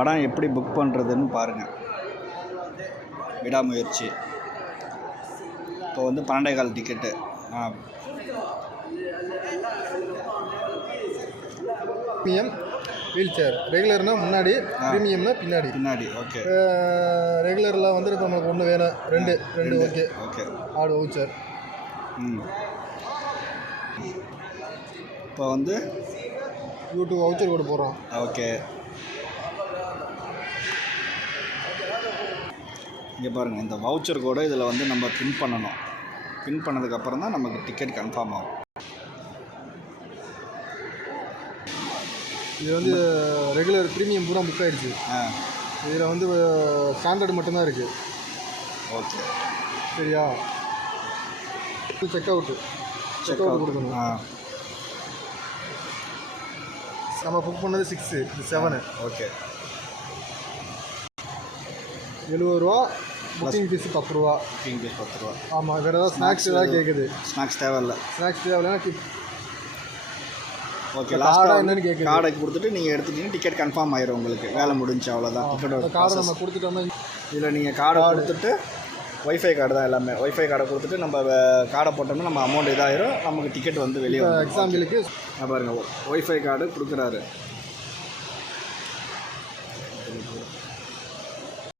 படம் எப்படி புக் பண்ணுறதுன்னு பாருங்கள். விடாமுயற்சி. இப்போ வந்து 12:15 டிக்கெட்டு. Premium wheel chair. ரெகுலர்னால் முன்னாடி, ப்ரீமியம்னா பின்னாடி. ஓகே. ரெகுலரில் வந்து இப்போ நமக்கு ஒன்று வேணும், ரெண்டு ஓகே. ஓகே. ஆடு வவுச்சர். இப்போ வந்து யூடியூப் வவுச்சர் கோடு போடுறோம். ஓகே. இங்கே பாருங்கள், இந்த வவுச்சர் கோடை இதில் வந்து நம்ம பின் பண்ணணும். பின் பண்ணதுக்கப்புறம் தான் நமக்கு டிக்கெட் கன்ஃபார்ம் ஆகும். இது வந்து ரெகுலர் ப்ரீமியம் பூரா புக் ஆகிடுச்சு. இதில் வந்து ஸ்டாண்டர்டு மட்டும்தான் இருக்குது. ஓகே. சரியா? செக் அவுட் கொடுக்கணும். நம்ம புக் பண்ணது 6, இது 7. ஓகே. 70 ரூபா. புக்கிங் ஃபீஸ் 10 ரூபா. புக்கிங் ஃபீஸ் 10 ரூபா. ஆமாம். வேறு ஏதாவது ஸ்நாக்ஸ் ஏதாவது கேட்குது. ஸ்நாக்ஸ் தேவையில்லை. ஸ்நாக்ஸ் தேவையில்லைன்னா ஓகே. லாஸ்ட்டாக என்னன்னு கேட்குது. கார்டை கொடுத்துட்டு நீங்கள் எடுத்துட்டீங்கன்னா டிக்கெட் கன்ஃபார்ம் ஆயிரும் உங்களுக்கு. வேலை முடிஞ்சு அவ்வளோதான். டிக்கெட் கார்டை நம்ம கொடுத்துட்டோம்னா இதில் நீங்கள் கார்டை கொடுத்துட்டு ஒய்ஃபை கார்டு தான் எல்லாமே. ஒய்ஃபை கார்டை கொடுத்துட்டு நம்ம கார்டை போட்டோம்னா நம்ம அமௌண்ட் இதாகிடும். நமக்கு டிக்கெட் வந்து வெளியே. எக்ஸாம்பிளுக்கு பாருங்கள், ஒய்ஃபை கார்டு கொடுக்குறாரு.